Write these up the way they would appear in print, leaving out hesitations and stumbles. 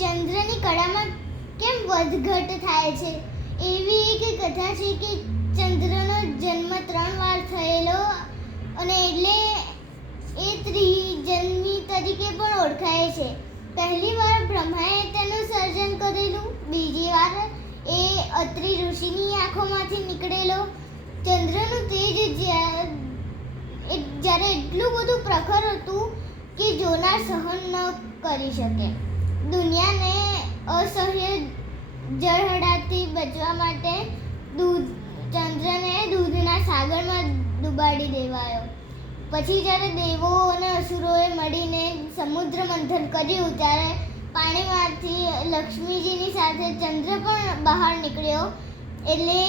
ચંદ્રની કળામાં કેમ વધઘટ થાય છે? એવી એક કથા છે કે ચંદ્રનો જન્મ 3 વાર થયેલો અને એટલે એ ત્રિજન્મી તરીકે પણ ઓળખાય છે. પહેલી વાર બ્રહ્માએ તેનું સર્જન કરેલું, બીજી વાર એ અત્રિ ઋષિની આંખોમાંથી નીકળેલો. ચંદ્રનું તેજ જ્યારે એટલું બધું પ્રખર હતું કે જોનાર સહન ન કરી શકે. દુનિયાને અસહ્ય ઝળહળાટથી બચવા માટે ચંદ્રને દૂધના સાગરમાં ડૂબાડી દેવાયો. પછી જ્યારે દેવો અને અસુરોએ મળીને સમુદ્ર મંથન કર્યું ત્યારે પાણીમાંથી લક્ષ્મીજીની સાથે ચંદ્ર પણ બહાર નીકળ્યો, એટલે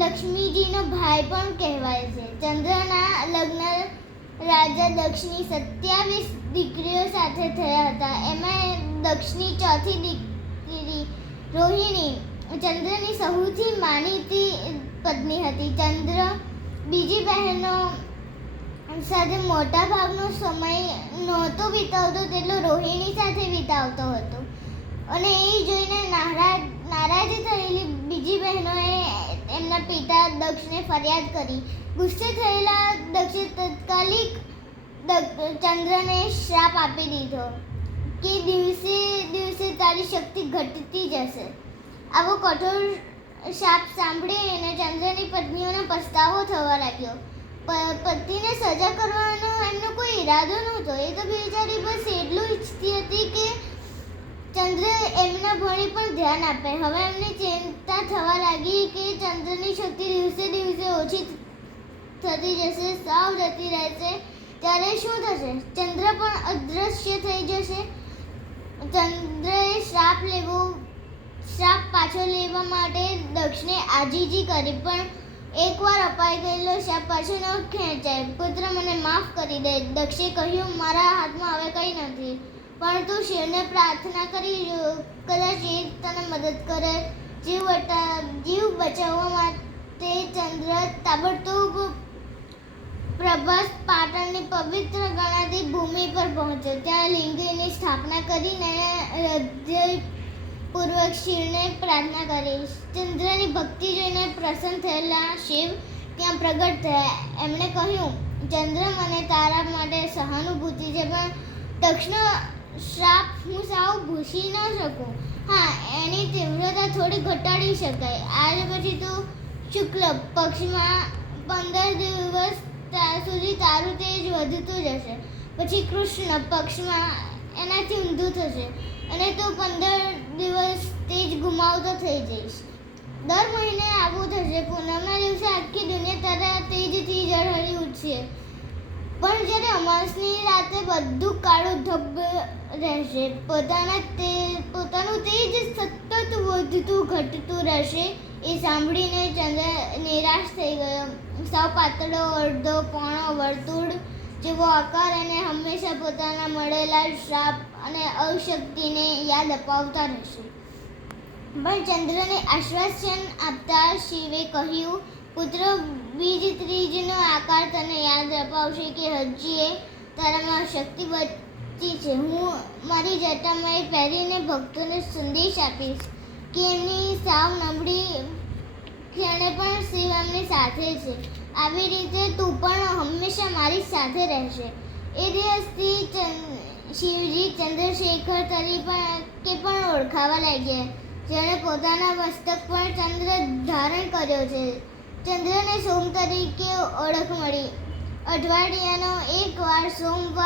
લક્ષ્મીજીનો ભાઈ પણ કહેવાય છે. ચંદ્રના લગ્ન રાજા દક્ષની 27 દીકરીઓ સાથે થયા હતા. એમાં દક્ષની ચોથી દીકરી રોહિણી ચંદ્રની સૌથી માનીતી પત્ની હતી. ચંદ્ર બીજી બહેનો સાથે મોટા ભાગનો સમય નહોતો વિતાવતો, તેટલો રોહિણી સાથે વિતાવતો હતો. અને એ જોઈને નારાજ થયેલી બીજી બહેનોએ એમના પિતા દક્ષને ફરિયાદ કરી. ગુસ્સે થયેલા દક્ષે તાત્કાલિક ચંદ્રને શ્રાપ આપી દીધો કે દિવસે દિવસે તારી શક્તિ ઘટતી જશે. આવો કઠોર શાપ સાંભળીને ચંદ્રની પત્નીઓને પસ્તાવો થવા લાગ્યો. પતિને સજા કરવાનો એમનો કોઈ ઈરાદો નહોતો. એ તો બિચારી બસ એટલું ઈચ્છતી હતી કે ચંદ્ર એમના ભણી પણ ધ્યાન આપે. હવે એમને ચિંતા થવા લાગી કે ચંદ્રની શક્તિ દિવસે દિવસે ઓછી થતી જશે, સાવ જતી રહેશે. ત્યારે શું થશે? ચંદ્ર પણ અદૃશ્ય થઈ જશે. ચંદ્રએ શ્રાપ પાછો લેવા માટે દક્ષને આજીજી કરી, પણ એકવાર અપાઈ ગયેલો શાપ પાછો ન ખેંચાય. પુત્ર, મને માફ કરી દે. દક્ષે કહ્યું, મારા હાથમાં હવે કંઈ નથી, પણ તું શિવને પ્રાર્થના કરી જો, કદાચ એ તને મદદ કરે. જીવ બચાવવા માટે ચંદ્ર તાબડતોબ પ્રભાસ પાટણની પવિત્ર ગણાતી ભૂમિ પર પહોંચ્યો. ત્યાં લિંગની સ્થાપના કરીને હૃદયપૂર્વક શિવને પ્રાર્થના કરી. ચંદ્રની ભક્તિ જોઈને પ્રસન્ન થયેલા શિવ ત્યાં પ્રગટ થયા. એમણે કહ્યું, ચંદ્ર, મને તારા માટે સહાનુભૂતિ છે, પણ દક્ષનો શ્રાપ હું સાવ ભૂંસી ન શકું. હા, એની તીવ્રતા થોડી ઘટાડી શકાય. આજ પછી તું શુક્લ પક્ષમાં 15 દિવસ સુધી તારું તેજ વધતું જશે. પછી કૃષ્ણ પક્ષમાં એનાથી ઊંધું થશે અને તું 15 દિવસ તેજ ગુમાવતો થઈ જઈશ. દર મહિને આવું થશે. પૂનમના દિવસે આખી દુનિયા તારા તેજથી ઝળહળી ઉઠશે, પણ જ્યારે અમાસની રાતે બધું કાળું ધબ્બ રહેશે. પોતાનું તેજ સતત વધતું ઘટતું રહેશે. એ સાંભળીને ચંદ્ર નિરાશ થઈ ગયો. સાવ પાતળો, અડધો પોણો વર્તુળ જેવો આકાર અને હંમેશા પોતાના મળેલા શ્રાપ અને અશક્તિને યાદ અપાવતા રહેશે. પણ ચંદ્રને આશ્વાસન આપતા શિવે કહ્યું, પુત્ર, બીજ ત્રીજનો આકાર તને યાદ અપાવશે કે હજી તારામાં શક્તિ બચી છે. હું મારી જટામાં પહેરીને ભક્તોને સંદેશ આપીશ કે એમની સાવ નબળી ક્ષણે પણ શિવ એમની સાથે છે. આવી રીતે તું પણ હંમેશા મારી સાથે રહેશે. એ દિવસથી શિવજી ચંદ્રશેખર તરીકે પણ ઓળખાવા લાગ્યા. જેણે પોતાના મસ્તક પર ચંદ્ર ધારણ કર્યો છે. ચંદ્રને સોમ તરીકે ઓળખ મળી. અઠવાડિયાનો એક વાર સોમવાર